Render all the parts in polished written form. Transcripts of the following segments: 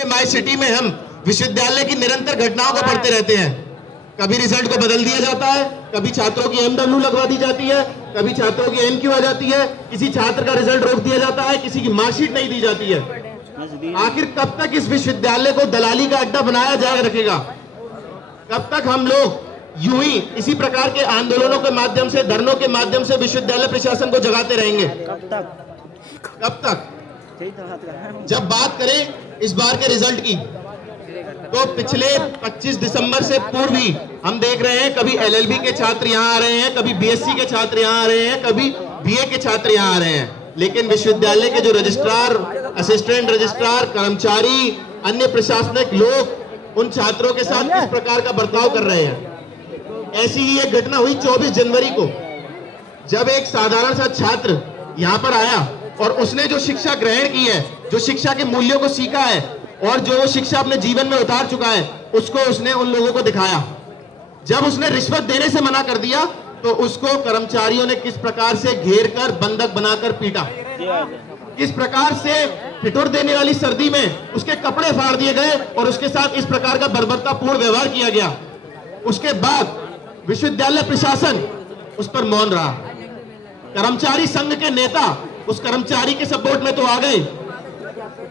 के my city में हम विश्वविद्यालय की निरंतर घटनाओं को पढ़ते रहते हैं। कभी रिजल्ट को बदल दिया जाता है, कभी छात्रों की एमडब्ल्यू लगवा दी जाती है, कभी छात्रों की एमक्यू आ जाती है, किसी छात्र का रिजल्ट रोक दिया जाता है, किसी की मार्कशीट नहीं दी जाती है। आखिर कब तक इस विश्वविद्यालय को दलाली का अड्डा बनाया जाए रखेगा? कब तक हम लोग यूं ही इसी प्रकार के आंदोलनों के माध्यम से, धरनों के माध्यम से विश्वविद्यालय प्रशासन को जगाते रहेंगे? कब तक? जब बात करें इस बार के रिजल्ट की, तो पिछले 25 दिसंबर से पूर्व ही हम देख रहे हैं, कभी एलएलबी के छात्र यहाँ आ रहे हैं, कभी बीएससी के छात्र यहाँ आ रहे हैं, कभी बीए के छात्र यहाँ आ रहे हैं। लेकिन विश्वविद्यालय के जो रजिस्ट्रार, असिस्टेंट रजिस्ट्रार, कर्मचारी, अन्य प्रशासनिक लोग उन छात्रों के साथ किस प्रकार का बर्ताव कर रहे हैं। ऐसी ही एक घटना हुई 24 जनवरी को, जब एक साधारण सा छात्र यहाँ पर आया और उसने जो शिक्षा ग्रहण की है, जो शिक्षा के मूल्यों को सीखा है और जो वो शिक्षा अपने जीवन में उतार चुका है, उसको उसने उन लोगों को दिखाया। जब उसने रिश्वत देने से मना कर दिया तो उसको कर्मचारियों ने किस प्रकार से घेर कर बंधक बनाकर पीटा, किस प्रकार से ठिठुर देने वाली सर्दी में उसके कपड़े फाड़ दिए गए और उसके साथ इस प्रकार का बर्बरतापूर्ण व्यवहार किया गया। उसके बाद विश्वविद्यालय प्रशासन उस पर मौन रहा। कर्मचारी संघ के नेता उस कर्मचारी के सपोर्ट में तो आ गए,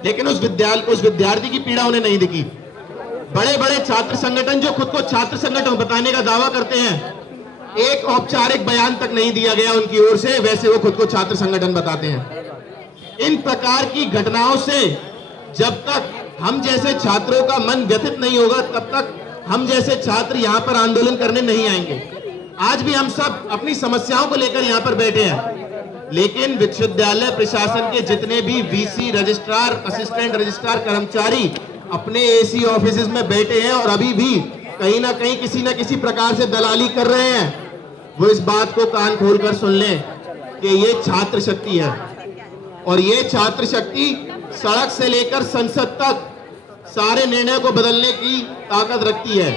लेकिन उस विद्यार्थी की पीड़ा उन्हें नहीं दिखी। बड़े बड़े छात्र संगठन जो खुद को छात्र संगठन बताने का दावा करते हैं, एक औपचारिक बयान तक नहीं दिया गया उनकी ओर से, वैसे वो खुद को छात्र संगठन बताते हैं। इन प्रकार की घटनाओं से जब तक हम जैसे छात्रों का मन व्यथित नहीं होगा, तब तक हम जैसे छात्र यहाँ पर आंदोलन करने नहीं आएंगे। आज भी हम सब अपनी समस्याओं को लेकर यहाँ पर बैठे हैं, लेकिन विश्वविद्यालय प्रशासन के जितने भी वीसी, रजिस्ट्रार, असिस्टेंट रजिस्ट्रार कर्मचारी अपने एसी ऑफिस में बैठे हैं और अभी भी कहीं ना कहीं किसी न किसी प्रकार से दलाली कर रहे हैं, वो इस बात को कान खोलकर सुन लें कि ये छात्र शक्ति है और ये छात्र शक्ति सड़क से लेकर संसद तक सारे निर्णयों को बदलने की ताकत रखती है।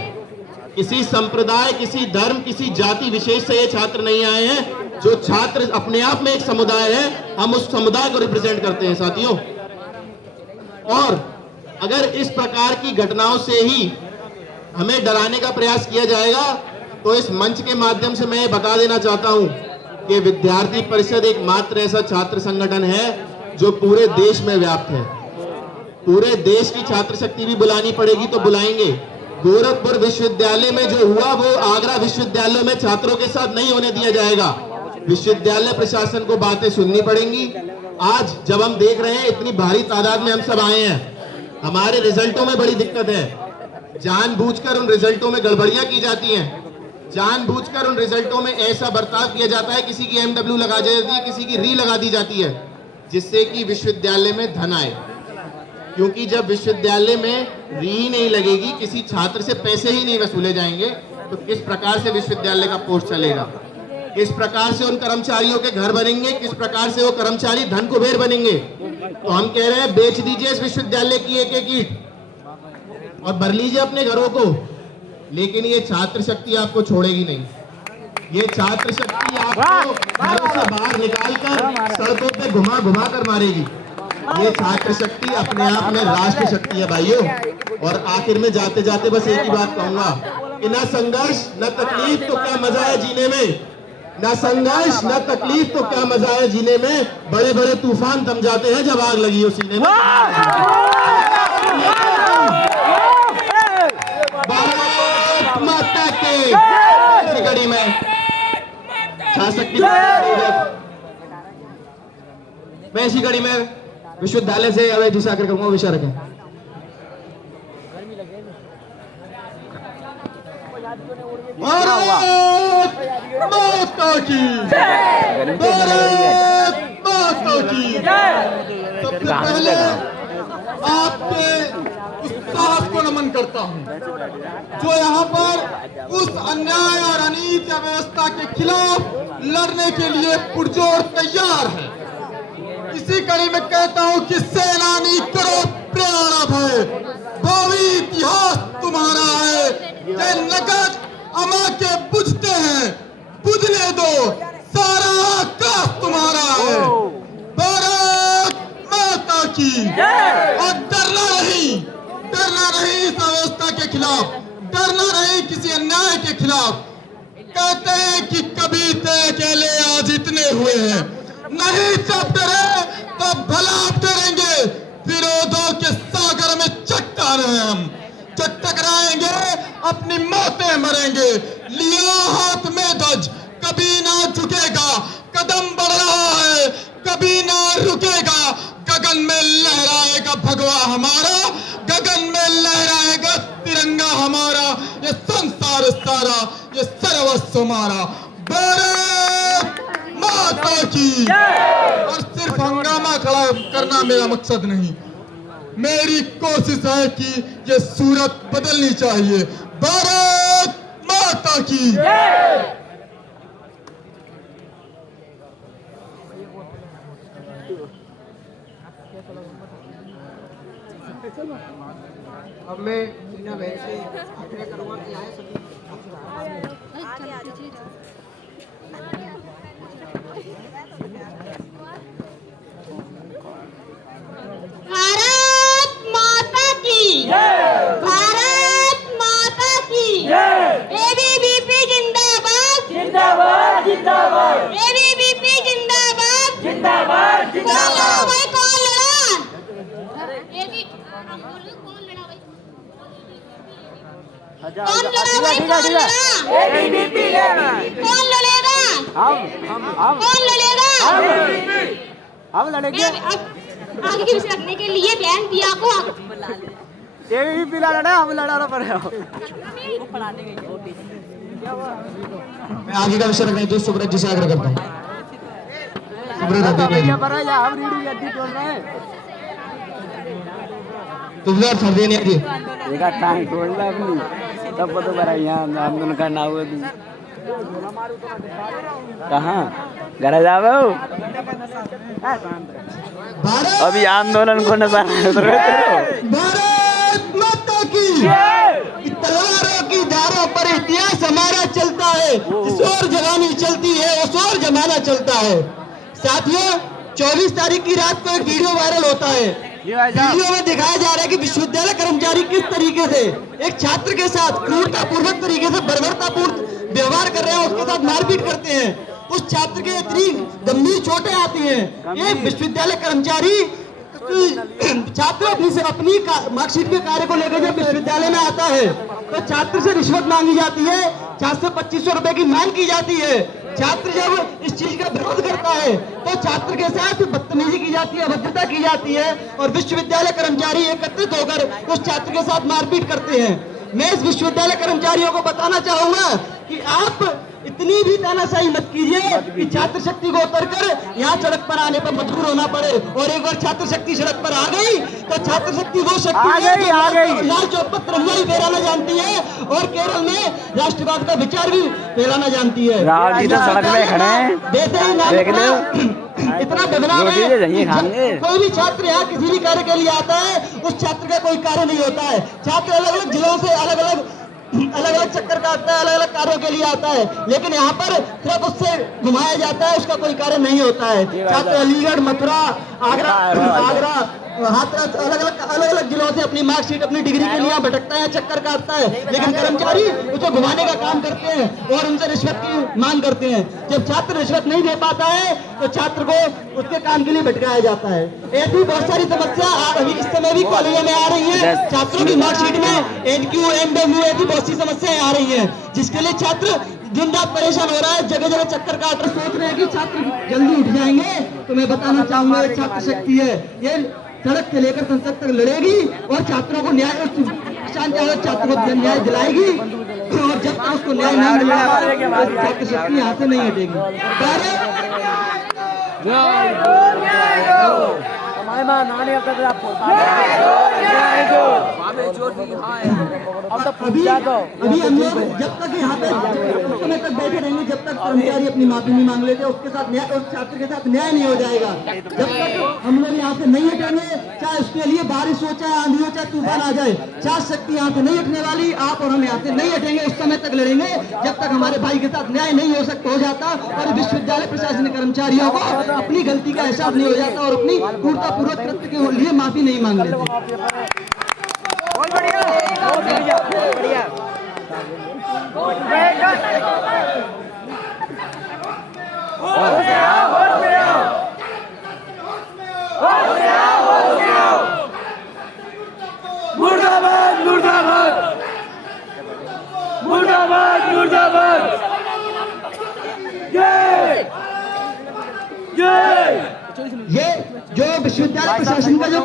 किसी संप्रदाय, किसी धर्म, किसी जाति विशेष से ये छात्र नहीं आए हैं। जो छात्र अपने आप में एक समुदाय है, हम उस समुदाय को रिप्रेजेंट करते हैं साथियों। और अगर इस प्रकार की घटनाओं से ही हमें डराने का प्रयास किया जाएगा, तो इस मंच के माध्यम से मैं ये बता देना चाहता हूं कि विद्यार्थी परिषद एकमात्र ऐसा छात्र संगठन है जो पूरे देश में व्याप्त है। पूरे देश की छात्र शक्ति भी बुलानी पड़ेगी तो बुलाएंगे। गोरखपुर विश्वविद्यालय में जो हुआ वो आगरा विश्वविद्यालय में छात्रों के साथ नहीं होने दिया जाएगा। विश्वविद्यालय प्रशासन को बातें सुननी पड़ेंगी। आज जब हम देख रहे हैं इतनी भारी तादाद में हम सब आए हैं, हमारे रिजल्टों में बड़ी दिक्कत है। जानबूझकर उन रिजल्टों में गड़बड़ियां की जाती हैं, जानबूझकर उन रिजल्टों में ऐसा बर्ताव किया जाता है, किसी की एमडब्ल्यू लगा जाती है, किसी की री लगा दी जाती है, जिससे कि विश्वविद्यालय में धन आए। क्योंकि जब विश्वविद्यालय में री नहीं लगेगी, किसी छात्र से पैसे ही नहीं वसूले जाएंगे, तो किस प्रकार से विश्वविद्यालय का पोस्ट चलेगा, किस प्रकार से उन कर्मचारियों के घर बनेंगे, किस प्रकार से वो कर्मचारी धन कुबेर बनेंगे। तो हम कह रहे हैं बेच दीजिए इस विश्वविद्यालय की एक एक ईंट और भर लीजिए अपने घरों को, लेकिन ये छात्र शक्ति आपको छोड़ेगी नहीं। ये छात्र शक्ति आपको घरों से बाहर निकालकर सड़कों पे घुमा घुमा कर मारेगी। ये छात्र शक्ति अपने आप में राष्ट्र शक्ति है भाइयों। और आखिर में जाते जाते बस एक ही बात कहूंगा कि न संघर्ष न तकलीफ तो क्या मजा है जीने में, न संघर्ष न तकलीफ तो क्या मजा है जीने में। बड़े बड़े तूफान थम जाते हैं जब आग लगी हो सीने में। भारत माता की घड़ी में छाशक्ति, मैं इसी घड़ी में विश्वविद्यालय से अवैध आकर कहूंगा विषय रखें। भारत माता की, भारत माता की। सबसे पहले आपके उस साहस को नमन करता हूं जो यहाँ पर उस अन्याय और अनीति व्यवस्था के खिलाफ लड़ने के लिए पुरजोर तैयार है। इसी कड़ी में कहता हूं कि सेनानी करो प्रेरणा भय, भावी इतिहास तुम्हारा है। ये नगद अमा के बुझते हैं, बुझने दो, सारा आकाश तुम्हारा है। भारत माता की। और डरना नहीं, खिलाफ, डरना नहीं किसी अन्याय के खिलाफ। कहते हैं कि कभी ते अकेले आज इतने हुए हैं, नहीं जब डरे तब भला आप डरेंगे। विरोधों के सागर में चट्टान हैं हम, जब टकराएंगे अपनी मौतें मरेंगे। लिया हाथ में ध्वज कभी ना झुकेगा, कदम बढ़ रहा है कभी ना रुकेगा। गगन में लहराएगा भगवा हमारा, गगन में लहराएगा तिरंगा हमारा। ये संसार सारा, ये सर्वस्व हमारा। भारत माता की। और सिर्फ हंगामा खड़ा करना मेरा मकसद नहीं, मेरी कोशिश है कि ये सूरत बदलनी चाहिए। भारत माता की। अब मैं मीना बहन से आग्रह करूंगा कि आए सभी भारत माता की, भारत माता की। एबीवीपी जिंदाबाद, जिंदाबाद जिंदाबाद एबीवीपी जिंदाबाद, जिंदाबाद कौन लड़ा जिंदाबाद। भाई, कौन लड़ा? कौन लड़ा भाई, कौन लड़ा भाई, कौन लड़ा? एबीवीपी लेना कौन लड़ेगा? हम कौन लड़ेगा? हम लड़ेंगे। अब आगे की रखने के लिए बयान दिया को एबीवीपी लड़ना, हम लड़ाना पड़ेगा। मैं आगे का विषय रखने दोस्त सुब्रत जी से आग्रह करता हूँ। सुब्रत हरदेनिया जी, पर या हम रीडिंग अड्डी बोल रहे हैं। सुब्रत हरदेनिया जी। देखा टाइम छोड़ना अपनी, तब तो बड़ा यहाँ आंदोलन करना हुआ थी। कहाँ घर जावे हो? भारत अभी आंदोलन को नजर भारत माता की। तलवारों की धारों पर इतिहास हमारा चलता है, जिस ओर जवानी चलती है उस ओर जमाना चलता है। साथियों, 24 तारीख की रात को एक वीडियो वायरल होता है। वीडियो में दिखाया जा रहा है कि विश्वविद्यालय कर्मचारी किस तरीके से एक छात्र के साथ क्रूरतापूर्वक तरीके से बर्बरतापूर्ण व्यवहार कर रहे हैं, उसके साथ मारपीट करते हैं। उस छात्र के इतनी गंभीर चोटें आती हैं। ये विश्वविद्यालय कर्मचारी छात्र अपनी मार्कशीट के कार्य को लेकर जब विश्वविद्यालय में आता है तो छात्र से रिश्वत मांगी जाती है, छात्र से 2500 रुपए की मांग की जाती है। छात्र जब इस चीज का विरोध करता है तो छात्र के साथ बदतमीजी की जाती है, अभद्रता की जाती है और विश्वविद्यालय कर्मचारी एकत्रित होकर उस छात्र के साथ मारपीट करते हैं। मैं इस विश्वविद्यालय कर्मचारियों को बताना चाहूंगा कि आप इतनी भी तानाशाही मत कीजिए कि छात्र शक्ति को उतरकर यहाँ सड़क पर आने पर मजबूर होना पड़े। और एक बार छात्र शक्ति सड़क पर आ गई तो छात्र शक्ति वो शक्ति है जो लाल चौक पर तिरंगा भी फहराना जानती है और केरल में राष्ट्रवाद का विचार भी फैलाना जानती है। राहुल जी तो सड़क पे खड़े हैं, देते ही नाम इतना बदलाव है। कोई भी छात्र यहाँ किसी भी कार्य के लिए आता है, उस छात्र का कोई कार्य नहीं होता है। छात्र अलग अलग जिलों से अलग अलग चक्कर काटता है, अलग अलग कार्यों के लिए आता है, लेकिन यहाँ पर सिर्फ उससे घुमाया जाता है, उसका कोई कार्य नहीं होता है। छात्र अलीगढ़, मथुरा, आगरा हाथरस अलग अलग जिलों से अपनी मार्कशीट, अपनी डिग्री के लिए भटकता है, चक्कर काटता है, लेकिन कर्मचारी उसे घुमाने का काम करते हैं और उनसे रिश्वत की मांग करते हैं। जब छात्र रिश्वत नहीं दे पाता है तो छात्र को उसके काम के लिए भटकाया जाता है। ऐसी बहुत सारी समस्या अभी इस समय भी कॉलेजों में आ रही है। छात्रों की मार्कशीट में एनक्यू, एमडब्ल्यू ऐसी बहुत सी समस्याएं आ रही है, जिसके लिए छात्र दिन रात परेशान हो रहा है, जगह जगह चक्कर काट रहे, सोच रहे हैं कि छात्र जल्दी उठ जाएंगे। तो मैं बताना चाहूंगा ये छात्र शक्ति है, ये सड़क से लेकर संसद तक लड़ेगी और छात्रों को न्याय छात्रों को न्याय दिलाएगी और जब तक उसको न्याय नहीं मिलेगा तो छात्र शक्ति यहाँ से नहीं हटेगी। अभी हम लोग जब तक यहाँ पे उस समय तक बैठे रहेंगे जब तक कर्मचारी अपनी माफी नहीं मांग लेते, उसके साथ न्याय, उस छात्र के साथ न्याय नहीं हो जाएगा। जब तक हम लोग यहाँ से नहीं हटेंगे, चाहे उसके लिए बारिश हो, चाहे आंधी हो, चाहे तूफान आ जाए, छात्र शक्ति यहाँ से नहीं हटने वाली। आप और हम यहाँ से नहीं हटेंगे, उस समय तक लड़ेंगे जब तक हमारे भाई के साथ न्याय नहीं हो जाता और विश्वविद्यालय प्रशासन कर्मचारियों को अपनी गलती का एहसास नहीं हो जाता और अपनी क्रूरतापूर्वक कृत्य के लिए माफी नहीं मांग लेते। मुर्दाबाद मुर्दाबाद मुर्दाबाद मुर्दाबाद जय जय। ये जो विश्वविद्यालय प्रशासन का जो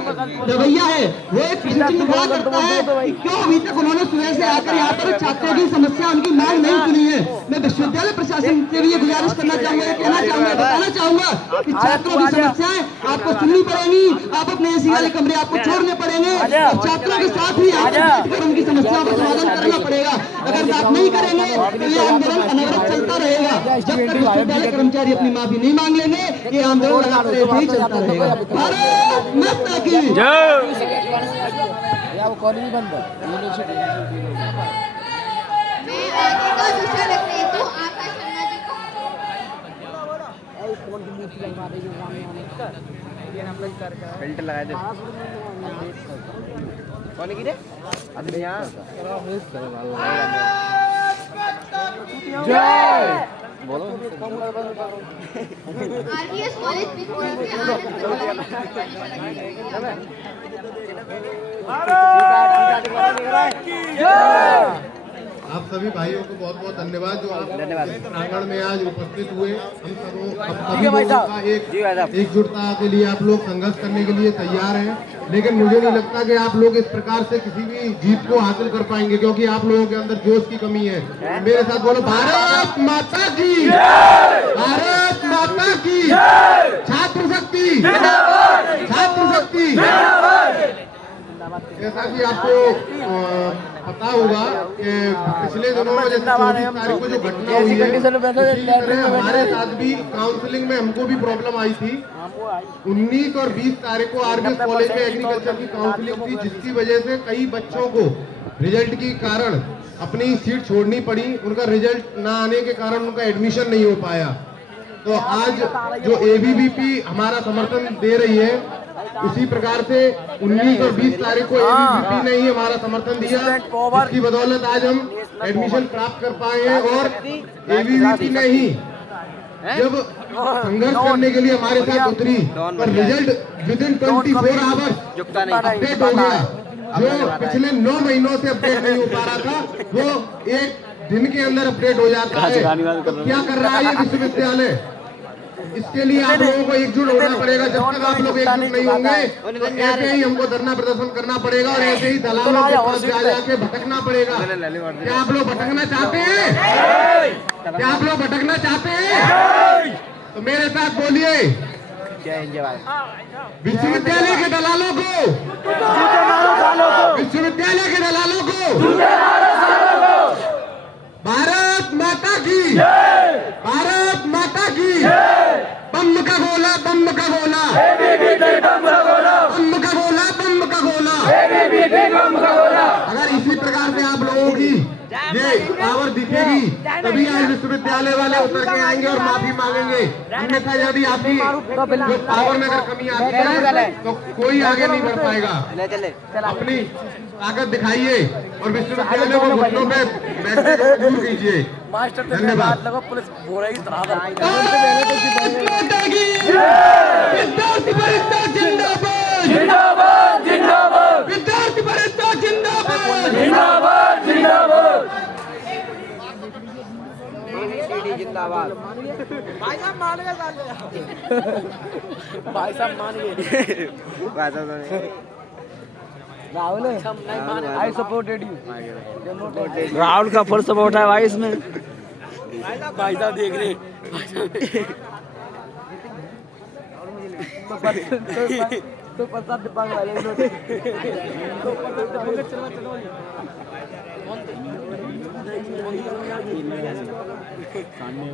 रवैया है वो एक चिंता करता है कि क्यों अभी तक उन्होंने सुबह से आकर यहाँ पर छात्रों की समस्या उनकी मांग नहीं सुनी है। मैं विश्वविद्यालय प्रशासन से भी ये गुजारिश करना चाहूंगा, कहना चाहूंगा, बताना चाहूंगा कि छात्रों की समस्याएं आपको सुननी पड़ेंगी, आप अपने एसी वाले कमरे आपको छोड़ने पड़ेंगे और छात्रों के साथ ही बैठकर उनकी समस्याओं का समाधान करना पड़ेगा। अगर बात नहीं करेंगे तो ये आंदोलन अनवरत चलता रहेगा जब तक विश्वविद्यालय कर्मचारी अपनी माफी नहीं मांग लेंगे। ये आंदोलन लगातार ही चलता रहेगा। भारत माता की वो कॉलेज बंद है यूनिवर्सिटी। मैं आगे का विषय रखने तो आकाश शर्मा जी को कौन की मूर्ति लगवा देगी सामने आने ये हम लोग कर का बेल्ट लगा दे कौन की रे अभी यहां जय बोलो। आरबीएस कॉलेज बिल्कुल भी आनंद आप सभी भाइयों को बहुत बहुत धन्यवाद जो आप प्रांगण में आज उपस्थित हुए। हम सभी लोगों का एकजुटता के लिए आप लोग संघर्ष करने के लिए तैयार हैं, लेकिन मुझे नहीं लगता कि आप लोग इस प्रकार से किसी भी जीत को हासिल कर पाएंगे क्योंकि आप लोगों के अंदर जोश की कमी है। मेरे साथ बोलो भारत माता की, भारत माता की, छात्र शक्ति, छात्र शक्ति। जैसा कि आपको पता होगा कि पिछले दिनों में जैसे 24 तारीख को जो घटना हुई है उसी तरह हमारे साथ भी काउंसलिंग में हमको भी प्रॉब्लम आई थी। 19 और 20 तारीख को आरबीएस कॉलेज में एग्रीकल्चर की काउंसलिंग थी जिसकी वजह से कई बच्चों को रिजल्ट के कारण अपनी सीट छोड़नी पड़ी। उनका रिजल्ट ना आने के कारण उनका एडमिशन नहीं हो पाया। तो आज जो एबीवीपी हमारा समर्थन दे रही है उसी प्रकार से 19 और 20 तारीख को एबीवीपी ने ही हमारा समर्थन दिया, जिसकी बदौलत आज हम एडमिशन प्राप्त कर पाए हैं। और एबीवीपी ने ही जब संघर्ष करने के लिए हमारे साथ उतरी और रिजल्ट विदिन 24 आवर्स अपडेट हो गया। जो पिछले 9 महीनों से अपडेट नहीं हो पा रहा था वो एक दिन के अंदर अपडेट हो जाता है। तो क्या कर रहा है ये विश्वविद्यालय? इसके लिए आप लोगों को एकजुट होना पड़ेगा। जब तक आप लोग एकजुट नहीं होंगे तो ऐसे ही हमको धरना प्रदर्शन करना पड़ेगा और ऐसे ही दलालों के पास जाके भटकना पड़ेगा। क्या आप लोग भटकना चाहते हैं? क्या आप लोग भटकना चाहते हैं? तो मेरे साथ बोलिए, विश्वविद्यालय के दलालों को, विश्वविद्यालय के दलालों को, भारत माता की, भारत माता की। बम का गोला, बम का गोला, बम का गोला, बम का गोला। अगर इसी प्रकार से आप लोगों की ये पावर दिखेगी तभी आज विश्वविद्यालय वाले उतर के आएंगे और माफी मांगेंगे। अन्यथा यदि आपकी जो पावर में अगर कमी आती है तो कोई आगे नहीं बढ़ पाएगा। अपनी ताकत दिखाइए और विश्वविद्यालय को घुटनों पे बैठने को मजबूर कीजिए। धन्यवाद। विद्यार्थी परिषद जिंदाबाद, जिंदाबाद जिंदाबाद, विद्यार्थी परिषद जिंदाबाद, जिंदाबाद जिंदाबाद, जिंदाबाद। भाई साहब मान गए, भाई साहब मान गए। Rahul I supported you. Rahul का फुल सपोर्ट है भाई इसमें। भाई साहब देख रहे तो पता दिमाग वाले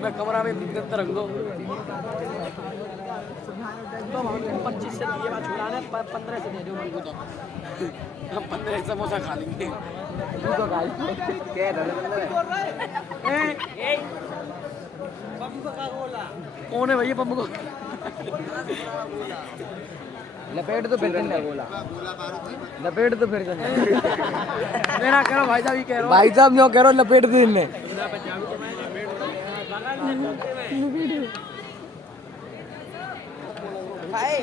मैं कमरा में बिगड़ता रंगो 25 से ये बात छुड़ाना 15 से दे दो हमको तो हम 15 समोसा खा लेंगे। तो गाइस क्या कौन है भैया बम को लपेट तो फिर लपेट तो फिर मेरा करो भाई साहब, ये कह रहा भाई साहब जो कह रहा लपेट दे इनने।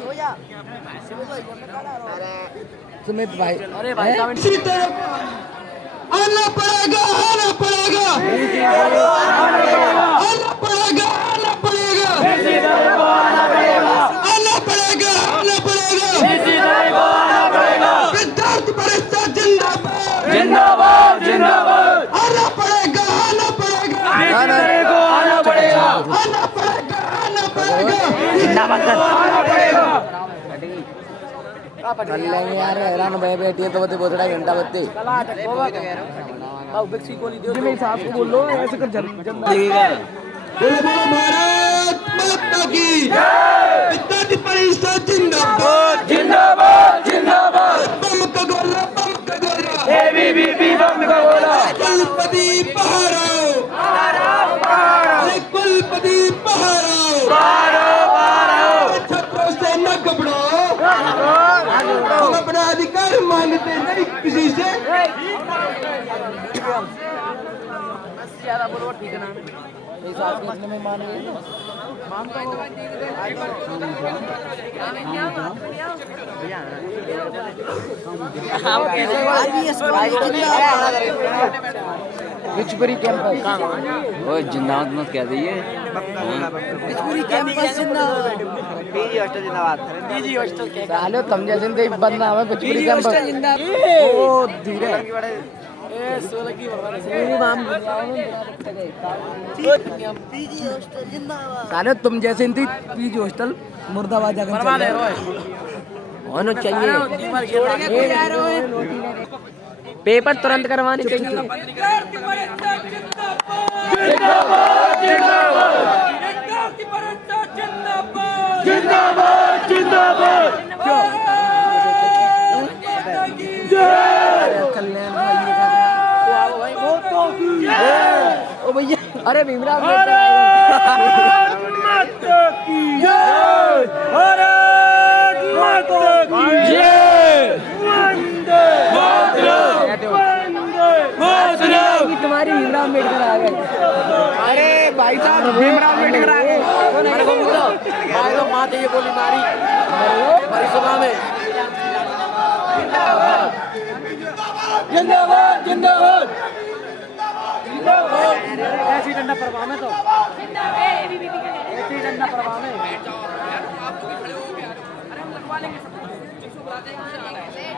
हो जा सुमित भाई अरे भाई साहब इसी तरह आना पड़ेगा, आना पड़ेगा, आना पड़ेगा, आना पड़ेगा, आना पड़ेगा, आना पड़ेगा, विद्यार्थी परिषद जिंदाबाद, जिंदाबाद, जिंदाबाद, आना पड़ेगा, आना पड़ेगा, आना पड़ेगा, आना पड़ेगा, आना पड़ेगा, जिंदाबाद, आना पड़ेगा। चल लेंगे यार, हैरान भाई बैठी है तो बत्ती बहुत घंटा बत्ती मेरे साहब को बोल लो ऐसे कर लगेगा। बोलो बोलो भारत माता की विद्यार्थी परिषद जिंदाबाद, जिंदाबाद, जिंदाबाद, बम का गोला, बम का गोला, एबीवीपी बम का गोला, कुलपति पहाड़ो, अरे कुलपति पहाड़ो, छात्रों से न घबराओ, हम अपना अधिकार मांगते नहीं किसी से। ज्यादा बोलो ठीक है ना में मान गए बिचपुरी कैंपस ओ जिंदाबाद मत कह दीजिए बिचपुरी कैंपस जिंदाबाद पीजी हॉस्टल जिंदाबाद पीजी हॉस्टल के सालो तुम जैसे तो बंदा है बिचपुरी कैंपस जिंदाबाद ओ धीरे साले तुम जैसे थी पीजी हॉस्टल मुर्दाबाद जाकर होना चाहिए पेपर तुरंत करवाने चाहिए जिंदाबाद, जिंदाबाद, ओ भैया अरे भीमराव तुम्हारी भीमराव अम्बेडकर आ गए। अरे भाई साहब भीमराव अम्बेडकर आ गए। भाई तो माँ ये गोली मारी हमारी सभा में। जिंदाबाद, जिंदाबाद, ऐसी डंडा परवा में तो ऐसी डंडा परवा में बैठ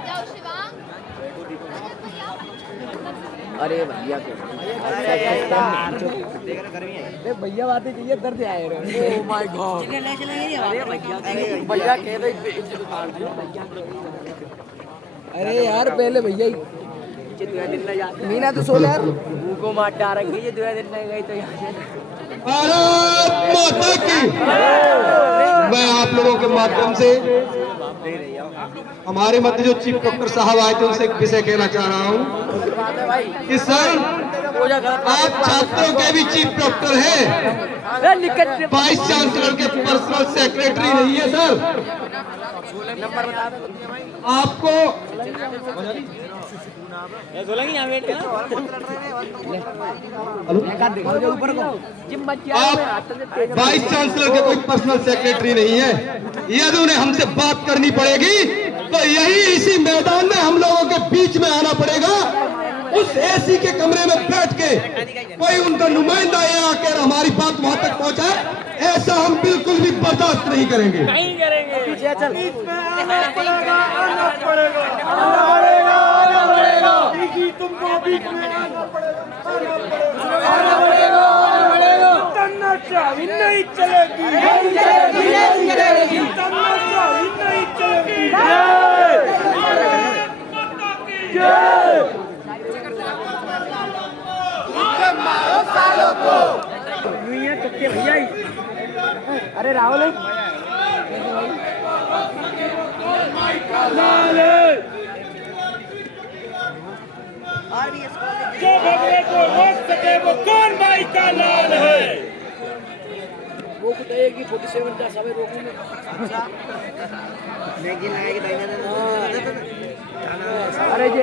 जाओ शिवांग। अरे भैया भैया बातें चाहिए दर्द आए रहे। ओह माय गॉड भैया कह दे अरे यार पहले भैया ही मीना तो सो यार को मार डालेंगे ये 2 दिन नहीं गई तो यहाँ भारत माता की। मैं आप लोगों के माध्यम से हमारे मध्य जो चीफ डॉक्टर साहब आए थे उनसे एक विषय कहना चाह रहा हूँ कि सर आप छात्रों के भी चीफ डॉक्टर हैं, वाइस चांसलर के पर्सनल सेक्रेटरी नहीं है सर। आपको आप वाइस चांसलर के कोई पर्सनल सेक्रेटरी नहीं है। यदि उन्हें हमसे बात करनी पड़ेगी तो यही इसी मैदान में हम लोगों के बीच में आना पड़ेगा। उस एसी के कमरे में बैठ के कोई उनका नुमाइंदा यहाँ आकर हमारी बात वहां तक पहुंचाए, ऐसा हम बिल्कुल भी बर्दाश्त नहीं करेंगे। नहीं करेंगे। तुमको बीच में आना पड़ेगा। नहीं चलेगी, नहीं चलेगी, नहीं चलेगी। अरे राहुल जो भगवे को रोक सके वो कौन भाई का लाल है। वो कुछ आएगी 47 का समय रोकूंगा अरे ये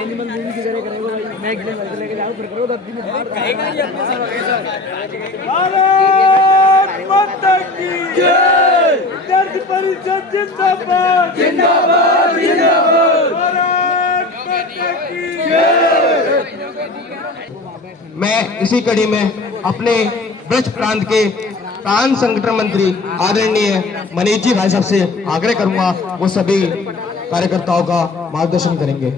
एनिमल मूवी की तरह करेगा भाई। मैं एक दिन लेके जाऊं फिर करो 10 दिन कहेगा ये अपने सर भारत माता की जय। परिषद जिंदाबाद जिंदाबाद जिंदाबाद। भारत माता की जय। मैं इसी कड़ी में अपने ब्रज प्रांत के प्रांत संगठन मंत्री आदरणीय मनीष जी भाई साहब से आग्रह करूंगा वो सभी कार्यकर्ताओं का मार्गदर्शन करेंगे।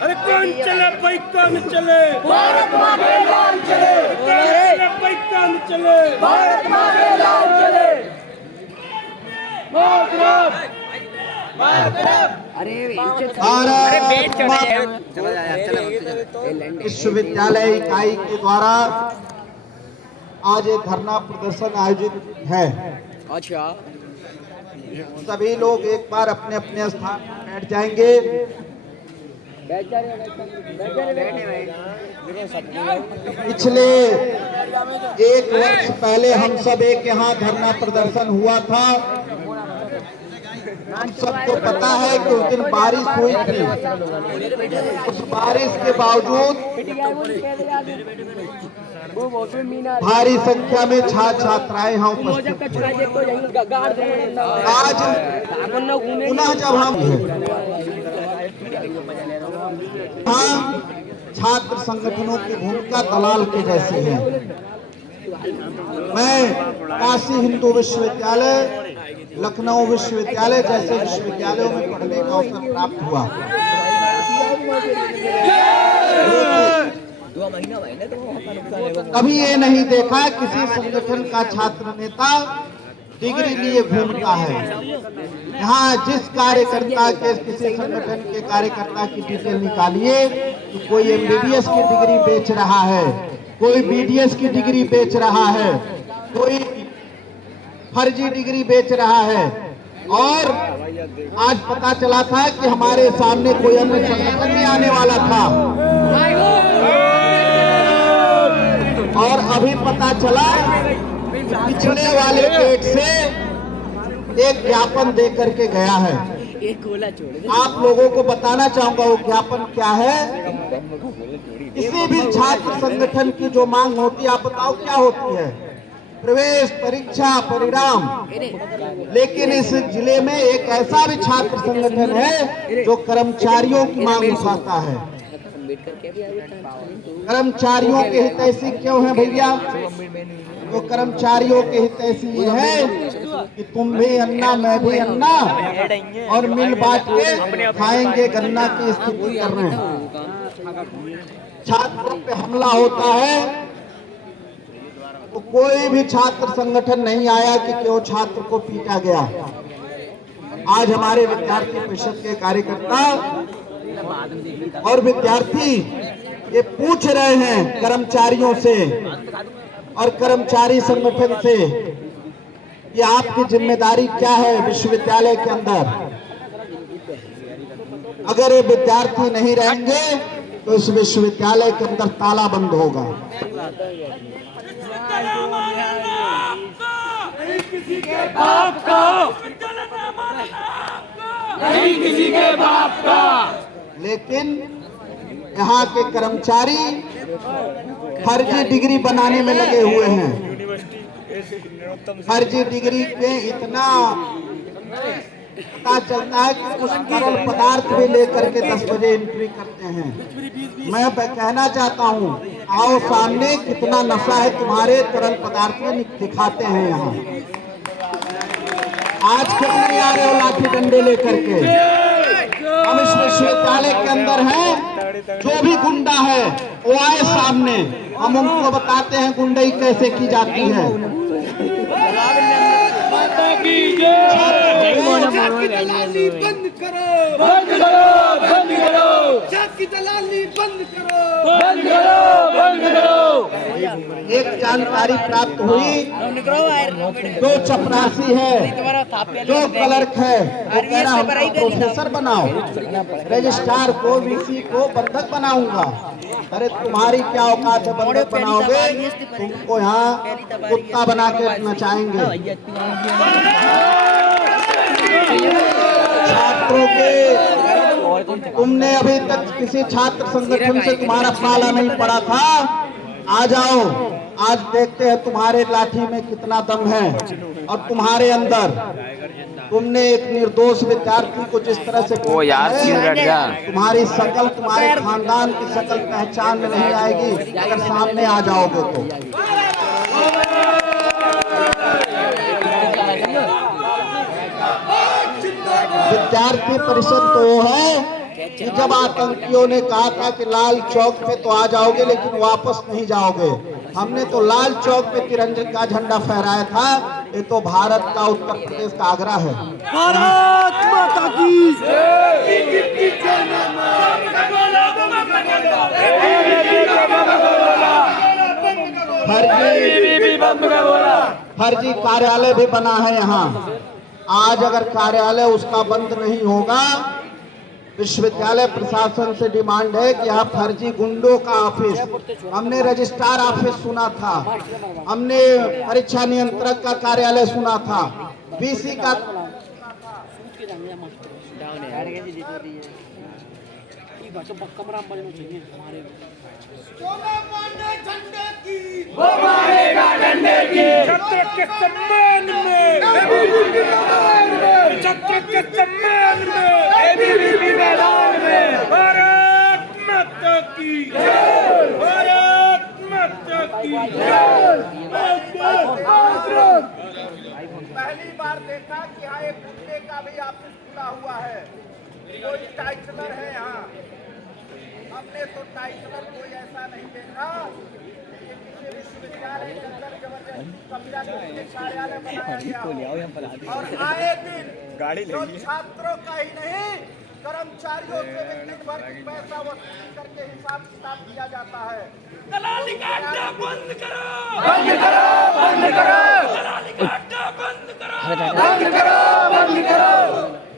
अरे कौन चले भाई कौन चले भारत माँ के नाम चले भाई कौन चले भारत माँ के नाम चले। विश्वविद्यालय इकाई के द्वारा आज एक धरना प्रदर्शन आयोजित है। अच्छा सभी लोग एक बार अपने अपने स्थान पर बैठ जाएंगे। पिछले एक वर्ष पहले हम सब एक यहाँ धरना प्रदर्शन हुआ था। हम सबको पता है कि उस दिन बारिश हुई थी। उस बारिश के बावजूद भारी संख्या में छात्र छात्राएं यहाँ उपस्थित थे। आज पुनः जब हम हाँ छात्र संगठनों की भूमिका दलाल के जैसी है। मैं काशी हिंदू विश्वविद्यालय, लखनऊ विश्वविद्यालय जैसे विश्वविद्यालयों में पढ़ने का अवसर प्राप्त हुआ। कभी ये नहीं देखा किसी संगठन का छात्र नेता डिग्री लिए घूमता है। यहाँ जिस कार्यकर्ता के किसी संगठन के कार्यकर्ता की डिटेल निकालिए तो कोई एमबीबीएस की डिग्री बेच रहा है, कोई बीडीएस की डिग्री बेच रहा है, कोई फर्जी डिग्री बेच रहा है। और आज पता चला था कि हमारे सामने कोई अन्य संगठन नहीं आने वाला था और अभी पता चला पिछले वाले गेट से एक ज्ञापन दे करके गया है। आप लोगों को बताना चाहूंगा वो ज्ञापन क्या है। किसी भी छात्र संगठन की जो मांग होती है, आप बताओ क्या होती है? प्रवेश परीक्षा परिणाम। लेकिन इस जिले में एक ऐसा भी छात्र संगठन है जो कर्मचारियों की मांग उठाता है। कर्मचारियों के हितैषी क्यों है भैया? तो कर्मचारियों के हितैषी ये है कि तुम भी अन्ना मैं भी अन्ना और मिल बांट के खाएंगे गन्ना की स्थिति कर रहे हैं। छात्रों पे हमला होता है तो कोई भी छात्र संगठन नहीं आया कि क्यों छात्र को पीटा गया। आज हमारे विद्यार्थी परिषद के कार्यकर्ता और विद्यार्थी ये पूछ रहे हैं कर्मचारियों से और कर्मचारी संगठन से कि आपकी जिम्मेदारी क्या है विश्वविद्यालय के अंदर। अगर ये विद्यार्थी नहीं रहेंगे तो इस विश्वविद्यालय के अंदर ताला बंद होगा। नहीं किसी के बाप का, नहीं किसी के बाप का। लेकिन यहाँ के कर्मचारी फर्जी डिग्री बनाने में लगे हुए हैं। फर्जी डिग्री पे इतना पता चलता है कि कुछ तरल पदार्थ भी लेकर के 10 बजे एंट्री करते हैं। मैं कहना चाहता हूँ, आओ सामने कितना नशा है तुम्हारे तरल पदार्थ में दिखाते हैं। यहाँ आज क्यों नहीं आ रहे हो लाठी डंडे लेकर के? हम इस विश्वविद्यालय के अंदर हैं, जो भी गुंडा है वो आए सामने, हम उनको बताते हैं गुंडाई कैसे की जाती है। दलाली बंद करो, बंद करो, बंद करो, जाति दलाली बंद करो, बंद करो, बंद करो। एक जानकारी प्राप्त हुई, जो चपरासी है, जो क्लर्क है, वो कह रहा हमको प्रोफेसर बनाओ, रजिस्ट्रार को वीसी को बंधक बनाऊंगा। अरे तुम्हारी क्या औकात है बंधक बनाओगे? तुमको यहाँ कुत्ता बना के नचाएंगे। छात्रों के तुमने अभी तक किसी छात्र संगठन से तुम्हारा पाला नहीं पड़ा था आ जाओ, आज देखते हैं तुम्हारे लाठी में कितना दम है और तुम्हारे अंदर। तुमने एक निर्दोष विद्यार्थी को जिस तरह से ओ यार, सीन रट जा। तुम्हारी शकल तुम्हारे खानदान की शकल पहचान में नहीं आएगी अगर सामने आ जाओगे तो। विद्यार्थी परिषद तो वो है कि जब आतंकियों ने कहा था कि लाल चौक पे तो आ जाओगे लेकिन वापस नहीं जाओगे, हमने तो लाल चौक पे तिरंगे का झंडा फहराया था। ये तो भारत का, उत्तर प्रदेश का आगरा है। भारत माता की फर्जी कार्यालय भी बना है यहाँ। आज अगर कार्यालय उसका बंद नहीं होगा, विश्वविद्यालय प्रशासन से डिमांड है कि यहाँ फर्जी गुंडों का ऑफिस, हमने रजिस्ट्रार ऑफिस सुना था, हमने परीक्षा नियंत्रक का कार्यालय सुना था, बीसी का कमरा बजना चाहिए हमारे वो मारेगा डंडे की छत्र के सम्मान में, छत्र के सम्मान में, एबीवीपी मैदान में। भारत माता की जय, भारत माता की जय। पहली बार देखा कि यहाँ एक गुंडे का भी ऑफिस खुला हुआ है, कोई टाइटलर है यहाँ। हमने तो टाइटलर कोई ऐसा नहीं देखा कि किसी विश्वविद्यालय के अंदर जबरदस्ती कब्जा करके कार्यालय बनाया गया। और आए दिन जो छात्रों का ही नहीं, कर्मचारियों से भी दिन भर की पैसा वसूली करके हिसाब किताब किया जाता है। दलाली का अड्डा बंद करो, बंद करो, बंद करो, दलाली का अड्डा बंद करो, बंद करो, बंद करो।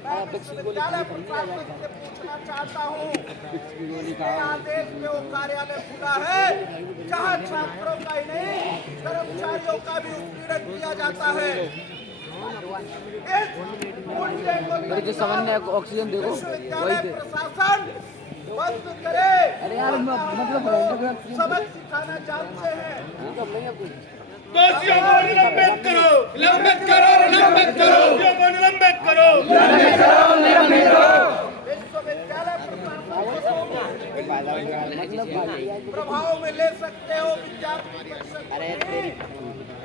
मैं विश्वविद्यालय प्रशासन से पूछना चाहता हूँ, आदेश में वो कार्यालय खुला है जहाँ छात्रों का ही नहीं, कर्मचारियों का भी उत्पीड़न किया जाता है। जो सामान्य ऑक्सीजन देखो, विश्वविद्यालय प्रशासन बंद करे। अरे यार मतलब सबक सिखाना जानते हैं। दोषियों को निलंबित करो, निलंबित करो, निलंबित करो, दोषियों को निलंबित करो, निलंबित करो, निलंबित करो। विश्वविद्यालय प्रशासन प्रभाव में ले सकते हो विद्यार्थी परिषद।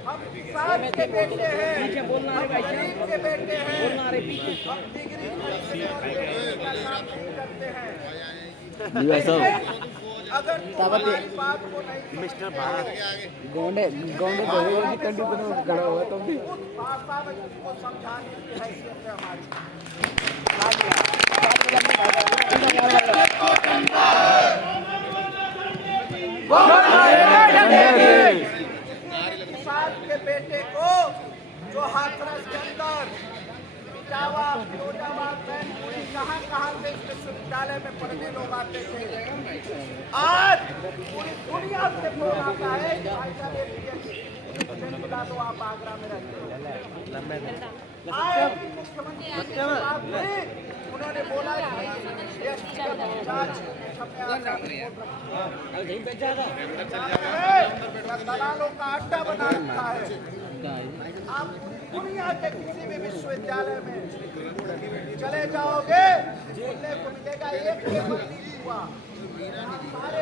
हम किसान के बेटे हैं, हम गरीब के बेटे हैं, हम डिग्री खरीदने और बेचने का काम नहीं करते हैं। अगर तुम्हारी बात को नहीं मिस्टर भारत गोंडे गोंडे की कंडीशन में खड़ा हुआ तुम भी। उस भाषा में उसको समझाने की हैसियत है हमारी। किसान के बेटे को जो हाथरस के अंदर इटावा, फिरोजाबाद, मैनपुरी, कहाँ से इस विश्वविद्यालय में पढ़ने लोग आते थे, आज पूरी दुनिया से फोन आता है कि भाई साहब ये मिला दो, आप आगरा में रहते हो। आए मुख्यमंत्री से बात हुई, उन्होंने बोला कि जांच हमें आगरा में दलालों का अड्डा बना रखा है। आप दुनिया के किसी भी विश्वविद्यालय में चले जाओगे, सुनने को मिलेगा एक पेपर लीक हुआ, सारे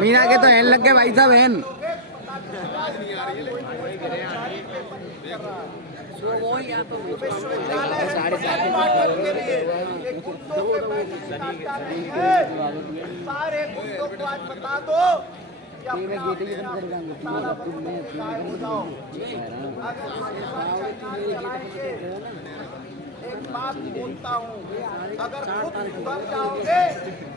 मीना के तो हैन लग गए भाई साहब, हैन विश्वविद्यालय के लिए एक गुंडों के बैठने का अड्डा नहीं है। सारे गुंडों को आज बता दो कि अपने आप सारा गायब हो जाओ। अगर चलाएंगे, एक बात बोलता हूँ, अगर खुद सुधर जाओगे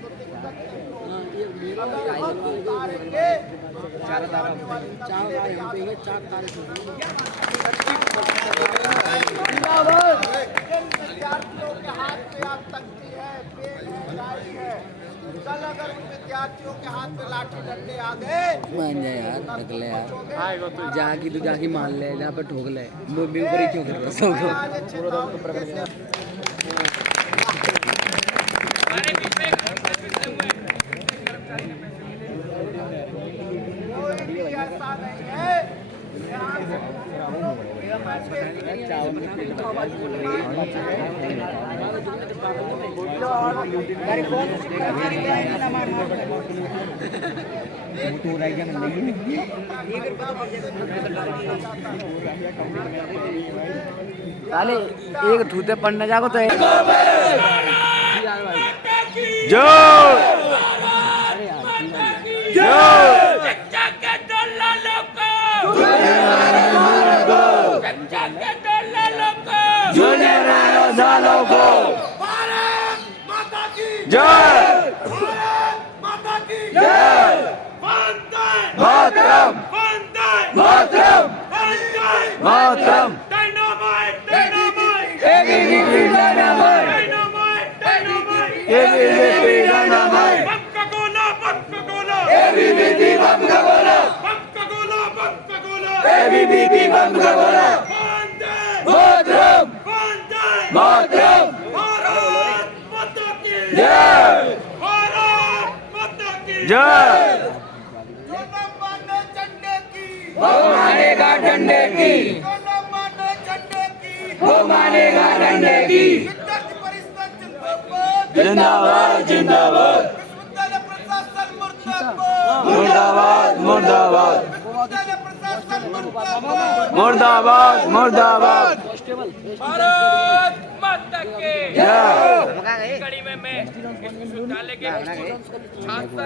तो दिक्कत नहीं होगी, अगर खुद सुधारेंगे तो जाने वाली विद्यार्थियों के हाथ में आज तख्ती है, पेन है, डायरी है। कल अगर उन विद्यार्थियों के हाथ में लाठी डंडे आ गए, मान जाए यार, निकले यार, जाकी तो जाकी मान ले, जहाँ पे ठोक ले, वो भी ऊपर ही क्यों कर रहा सब। साले एक धूते पढ़ने जाओ तो जो मानेगा डंडे की, वो मानेगा डंडे की। जिंदाबाद जिंदाबाद, विश्वविद्यालय प्रशासन मुर्दाबाद, मुर्दाबाद मुर्दाबाद, विश्वविद्यालय प्रशासन मुर्दाबाद, मुर्दाबाद मुर्दाबाद। भारत माता की जय। कड़ी में मैं इस विश्वविद्यालय के छात्र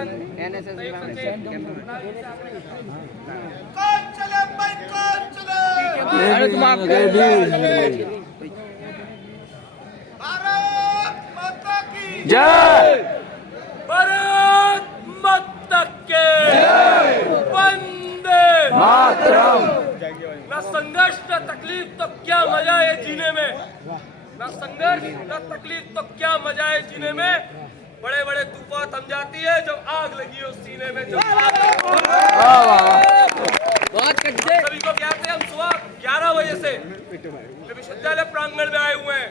कौन चले भाई कौन चले? भारत माता की जय। भारत माता के वंदे मातरम। ना संघर्ष ना तकलीफ तो क्या मजा है जीने में, ना संघर्ष ना तकलीफ तो क्या मजा है जीने में। बड़े बड़े तूफान थम जाती है जब आग लगी हो सीने में। जब सभी को ज्ञात है, हम सुबह 11 बजे से विश्वविद्यालय प्रांगण में आए हुए हैं।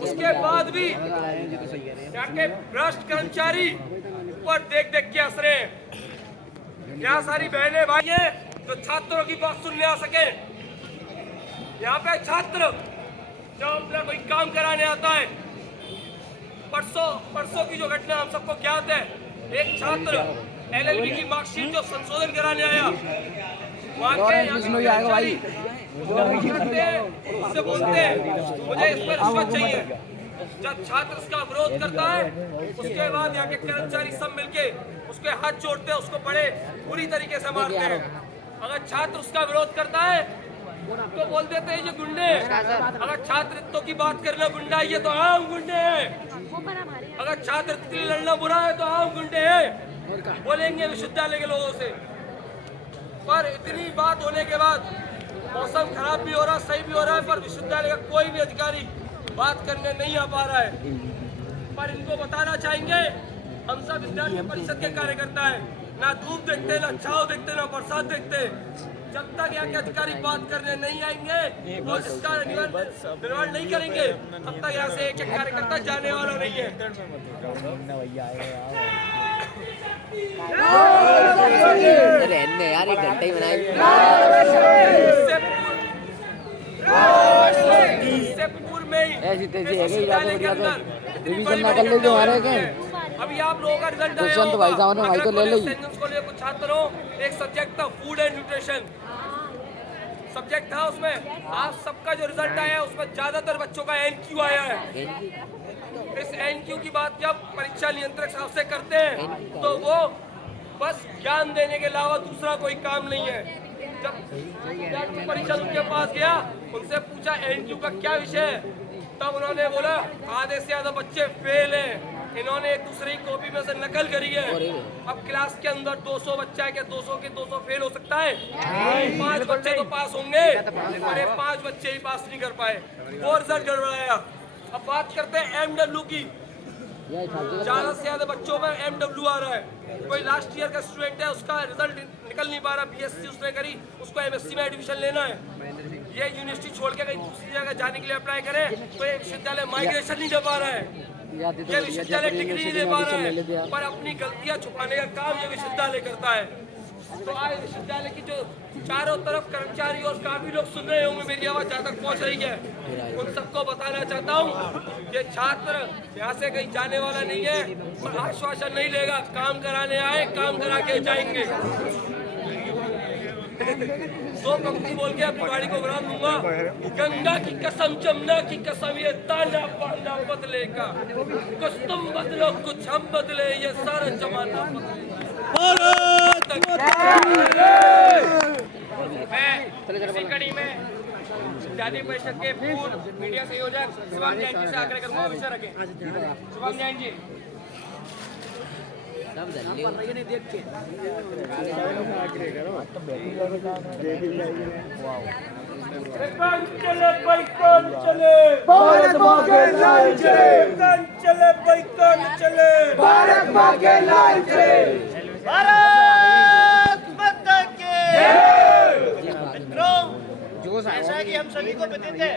उसके बाद भी यहाँ के भ्रष्ट कर्मचारी ऊपर देख देख के हंस रहे हैं। यहाँ सारी बहनें भाई हैं जो छात्रों की बात सुनने आ सके। यहाँ पे छात्र जब अपना कोई काम कराने आता है, परसों की जो घटना हम सबको ज्ञात है, एक छात्र एलएलबी की मार्कशीट जो संशोधन कराने आया, वहाँ के उससे बोलते हैं मुझे इस पर रिश्वत चाहिए। जब छात्र उसका विरोध करता है, उसके बाद यहाँ के कर्मचारी सब मिलके उसके हाथ जोड़ते हैं, उसको बड़े बुरी तरीके से मारते हैं। अगर छात्र उसका विरोध करता है तो बोल देते हैं ये गुंडे हैं। अगर छात्रत्व की बात करना गुंडा है, ये तो आम गुंडे हैं। अगर छात्र के लिए लड़ना बुरा है तो आम गुंडे हैं, बोलेंगे विश्वविद्यालय के लोगों से। पर इतनी बात होने के बाद मौसम खराब भी हो रहा, सही भी हो रहा है, पर विश्वविद्यालय का कोई भी अधिकारी बात करने नहीं आ पा रहा है। पर इनको बताना चाहेंगे, हम सब विद्यार्थी परिषद के कार्यकर्ता है, ना धूप देखते, ना छाव देखते, ना बरसात देखते। जब तक यहाँ के अधिकारी बात करने नहीं आएंगे और इसका निर्माण नहीं करेंगे, तब तक यहाँ से एक एक कार्यकर्ता जाने वाला नहीं है। रहने यार, एक घंटे ही बनाए। इससे पूर्व में ही ऐसी तैसी है कि याद बढ़िया तो रिवीजन ना कर ले जो हमारे के। अभी आप लोगों का रिजल्ट आया दुष्यंत भाई साहब ने भाई तो ले ली। को लिए कुछ छात्रों, एक सब्जेक्ट था फूड एंड न्यूट्रिशन सब्जेक्ट था, उसमें आप सबका जो रिजल्ट आया है उसमें ज्यादातर बच्चों का एनक्यू आया है। इस एनक्यू की बात जब परीक्षा नियंत्रक साहब से करते हैं तो वो बस ज्ञान देने के अलावा दूसरा कोई काम नहीं है। जब परीक्षा उनके पास गया, उनसे पूछा एनक्यू का क्या विषय है, तब उन्होंने बोला आधे से ज्यादा बच्चे फेल हैं, इन्होंने एक दूसरे की कॉपी में से नकल करी है। अब क्लास के अंदर 200 बच्चा है, क्या 200 के 200 फेल हो सकता है? 5 बच्चे तो पास होंगे, अरे 5 बच्चे ही पास नहीं कर पाए, वो रिजल्ट गड़बड़ाया। अब बात करते हैं एमडब्ल्यू की, ज्यादा से ज्यादा बच्चों में एमडब्ल्यू आ रहा है। कोई लास्ट ईयर का स्टूडेंट है, उसका रिजल्ट निकल नहीं पा रहा, बीएससी उसने करी, उसको एमएससी में एडमिशन लेना है, ये यूनिवर्सिटी छोड़ के कहीं दूसरी जगह जाने के लिए अप्लाई करे तो ये विश्वविद्यालय माइग्रेशन नहीं दे पा रहा है, ये विश्वविद्यालय डिग्री नहीं दे पा रहा है, पर अपनी गलतियां छुपाने का काम ये विश्वविद्यालय करता है। तो आज विश्वविद्यालय की जो चारों तरफ कर्मचारी और काफी लोग सुन रहे होंगे, मेरी आवाज जहाँ तक पहुँच रही है, उन सबको बताना चाहता हूँ कि छात्र यहाँ से कहीं जाने वाला नहीं है और आश्वासन नहीं लेगा। काम कराने आए, काम करा के जाएंगे। दो पंक्ति बोल के अपनी गाड़ी को विराम दूंगा। गंगा की कसम, जमुना की कसम, ये ताना बाना बदलेगा। कुछ तुम बदलो, कुछ हम बदले, ये सारा जमाना बदले। मैं इसी कड़ी में विद्यार्थी परिषद के पूर्व मीडिया संयोजक शिवम जैन जी से आग्रह करूंगा, विषय रखें। शिवम जैन जी। चले बैकन चले, भारत माँ के लाल जय, चले बैकन चले, भारत माँ के लाल जय, भारत माता के मित्रों, जैसा कि हम सभी को पता है,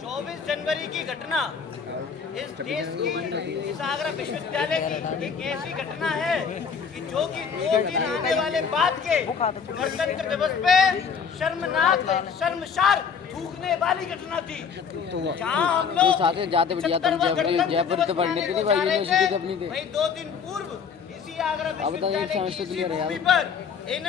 24 जनवरी की घटना इस देश की, इस आगरा विश्वविद्यालय की एक ऐसी घटना है कि जो कि 2 दिन आने वाले बाद के गणतंत्र दिवस पे शर्मनाक, शर्मसार थूकने वाली घटना थी, जहाँ हम लोग जाते जयपुर तो पढ़ने के लिए भाई यूनिवर्सिटी तो अपनी थी। वही 2 दिन पूर्व इसी आगरा अब तो एक सेमेस्टर क्लियर है भूमि पर इन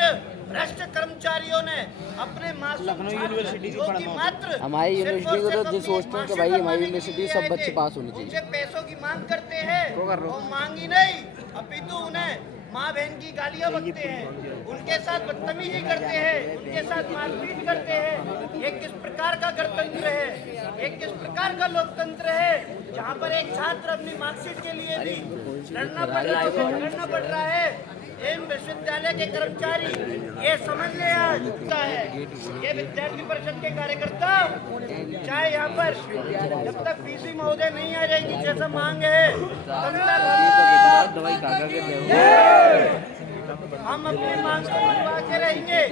भ्रष्ट कर्मचारियों ने अपने मासूम यूनिवर्सिटी जो कि मात्र हमारी यूनिवर्सिटी को तो जो सोचते हैं कि भाई हमारी यूनिवर्सिटी सब बच्चे पास होने चाहिए, उनसे पैसों की मांग करते हैं, वो मांगी नहीं, अपितु उन्हें माँ बहन की गालियाँ बकते हैं, उनके साथ बदतमीजी करते हैं, उनके साथ मारपीट करते हैं। ये किस प्रकार का गणतंत्र है, एक किस प्रकार का लोकतंत्र है, जहाँ पर एक छात्र अपनी मार्कशीट के लिए भी लड़ना पड़ रहा है। इन विश्वविद्यालय के कर्मचारी ये समझ ले है, ये विद्यार्थी परिषद के कार्यकर्ता चाहे यहाँ पर जब तक पीसी महोदय नहीं आ जाएंगी जैसा मांग है, तब तक हम अपनी मांग को मनवा के रहेंगे।